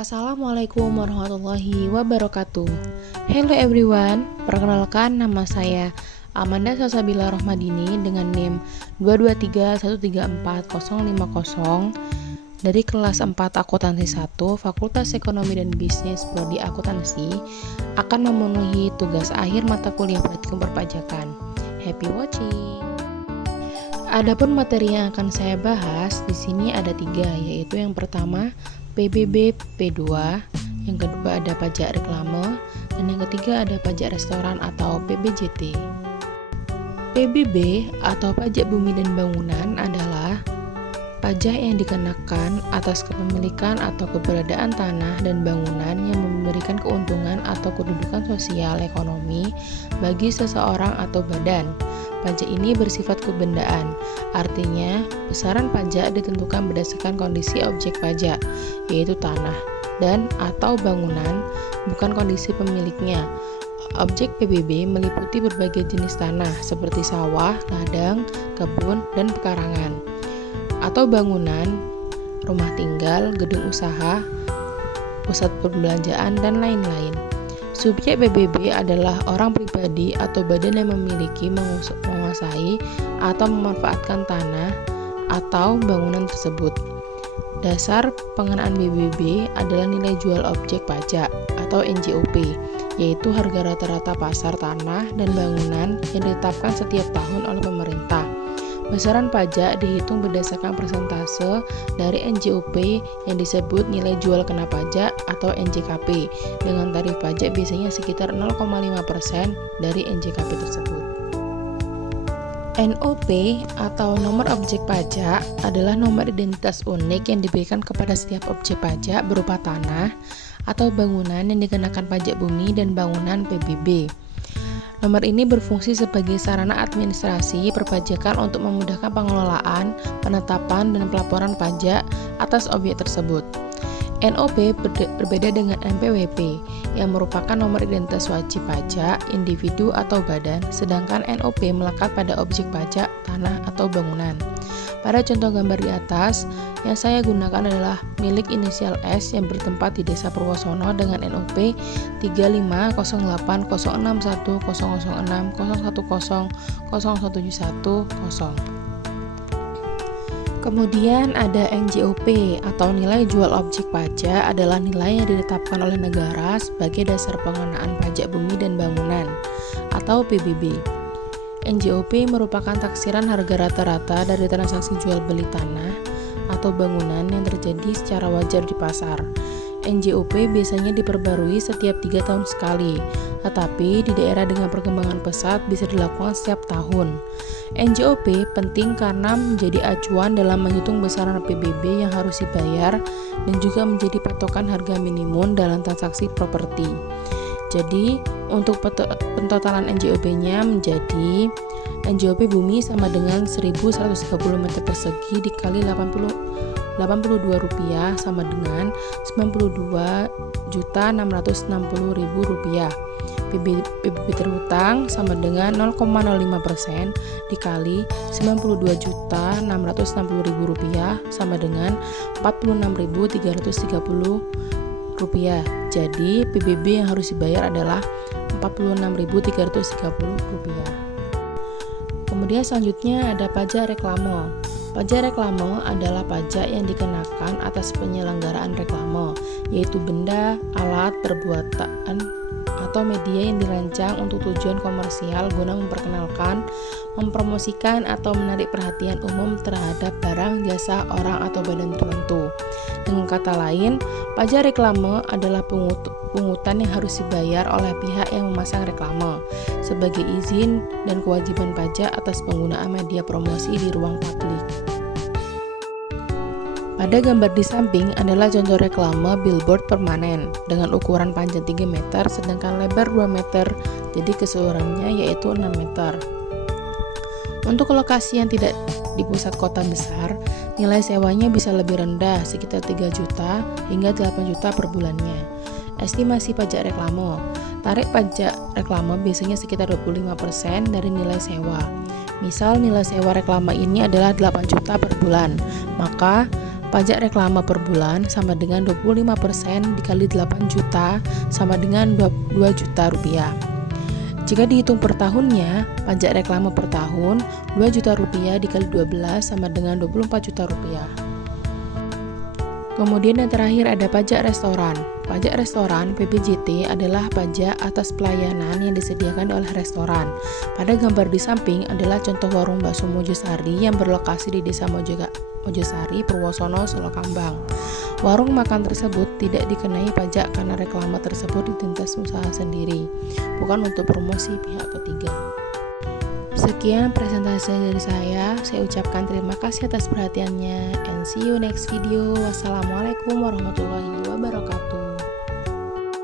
Assalamualaikum warahmatullahi wabarakatuh. Hello everyone, perkenalkan nama saya Amanda Salsabila Rohmadini dengan NIM 223134050 dari kelas 4 Akuntansi 1 Fakultas Ekonomi dan Bisnis Prodi Akuntansi akan memenuhi tugas akhir mata kuliah praktikum perpajakan. Happy watching. Adapun materi yang akan saya bahas di sini ada 3, yaitu yang pertama PBB P2, yang kedua ada pajak reklame, dan yang ketiga ada pajak restoran atau PBJT. PBB atau pajak bumi dan bangunan adalah pajak yang dikenakan atas kepemilikan atau keberadaan tanah dan bangunan yang memberikan keuntungan atau kedudukan sosial ekonomi bagi seseorang atau badan. Pajak ini bersifat kebendaan, artinya besaran pajak ditentukan berdasarkan kondisi objek pajak, yaitu tanah dan atau bangunan, bukan kondisi pemiliknya. Objek PBB meliputi berbagai jenis tanah seperti sawah, ladang, kebun, dan pekarangan, atau bangunan, rumah tinggal, gedung usaha, pusat perbelanjaan, dan lain-lain. Subjek PBB adalah orang pribadi atau badan yang memiliki, menguasai, atau memanfaatkan tanah atau bangunan tersebut. Dasar pengenaan PBB adalah nilai jual objek pajak atau NJOP, yaitu harga rata-rata pasar tanah dan bangunan yang ditetapkan setiap tahun oleh pemerintah. Besaran pajak dihitung berdasarkan persentase dari NJOP yang disebut nilai jual kena pajak atau NJKP, dengan tarif pajak biasanya sekitar 0,5% dari NJKP tersebut. NOP atau nomor objek pajak adalah nomor identitas unik yang diberikan kepada setiap objek pajak berupa tanah atau bangunan yang dikenakan pajak bumi dan bangunan PBB. Nomor ini berfungsi sebagai sarana administrasi perpajakan untuk memudahkan pengelolaan, penetapan, dan pelaporan pajak atas objek tersebut. NOP berbeda dengan NPWP yang merupakan nomor identitas wajib pajak, individu atau badan, sedangkan NOP melekat pada objek pajak, tanah atau bangunan. Pada contoh gambar di atas, yang saya gunakan adalah milik inisial S yang bertempat di Desa Purwosono dengan NOP 35080060060110017110. Kemudian ada NJOP atau nilai jual objek pajak adalah nilai yang ditetapkan oleh negara sebagai dasar pengenaan pajak bumi dan bangunan atau PBB. NJOP merupakan taksiran harga rata-rata dari transaksi jual beli tanah atau bangunan yang terjadi secara wajar di pasar. NJOP biasanya diperbarui setiap 3 tahun sekali, tetapi di daerah dengan perkembangan pesat bisa dilakukan setiap tahun. NJOP penting karena menjadi acuan dalam menghitung besaran PBB yang harus dibayar dan juga menjadi patokan harga minimum dalam transaksi properti. Jadi, untuk pentotalan NJOP-nya menjadi NJOP bumi sama dengan 1.130 meter persegi dikali Rp82 sama dengan Rp92.660.000. PBB terhutang sama dengan 0,05% dikali Rp92.660.000 sama dengan Rp46.330. Jadi PBB yang harus dibayar adalah Rp46.330. Kemudian selanjutnya ada pajak reklame. Pajak reklame adalah pajak yang dikenakan atas penyelenggaraan reklame, yaitu benda, alat, perbuatan, atau media yang dirancang untuk tujuan komersial guna memperkenalkan, mempromosikan, atau menarik perhatian umum terhadap barang, jasa, orang, atau badan tertentu. Dengan kata lain, pajak reklame adalah pungutan yang harus dibayar oleh pihak yang memasang reklame sebagai izin dan kewajiban pajak atas penggunaan media promosi di ruang publik. Pada gambar di samping adalah contoh reklame billboard permanen dengan ukuran panjang 3 meter sedangkan lebar 2 meter, jadi keseluruhannya yaitu 6 meter. Untuk lokasi yang tidak di pusat kota besar, nilai sewanya bisa lebih rendah, sekitar 3 juta hingga 8 juta per bulannya. Estimasi pajak reklame. Tarif pajak reklame biasanya sekitar 25% dari nilai sewa. Misal nilai sewa reklame ini adalah 8 juta per bulan, maka Pajak reklame per bulan sama dengan 25% dikali 8 juta sama dengan 2 juta rupiah. Jika dihitung per tahunnya, pajak reklame per tahun 2 juta rupiah dikali 12 sama dengan 24 juta rupiah. Kemudian yang terakhir ada pajak restoran. Pajak restoran PPJT adalah pajak atas pelayanan yang disediakan oleh restoran. Pada gambar di samping adalah contoh warung bakso Mojosari yang berlokasi di Desa Mojosari, Purwosono, Solokambang. Warung makan tersebut tidak dikenai pajak karena reklame tersebut ditindas usaha sendiri, bukan untuk promosi pihak ketiga. Sekian presentasi dari saya ucapkan terima kasih atas perhatiannya and see you next video. Wassalamualaikum warahmatullahi wabarakatuh.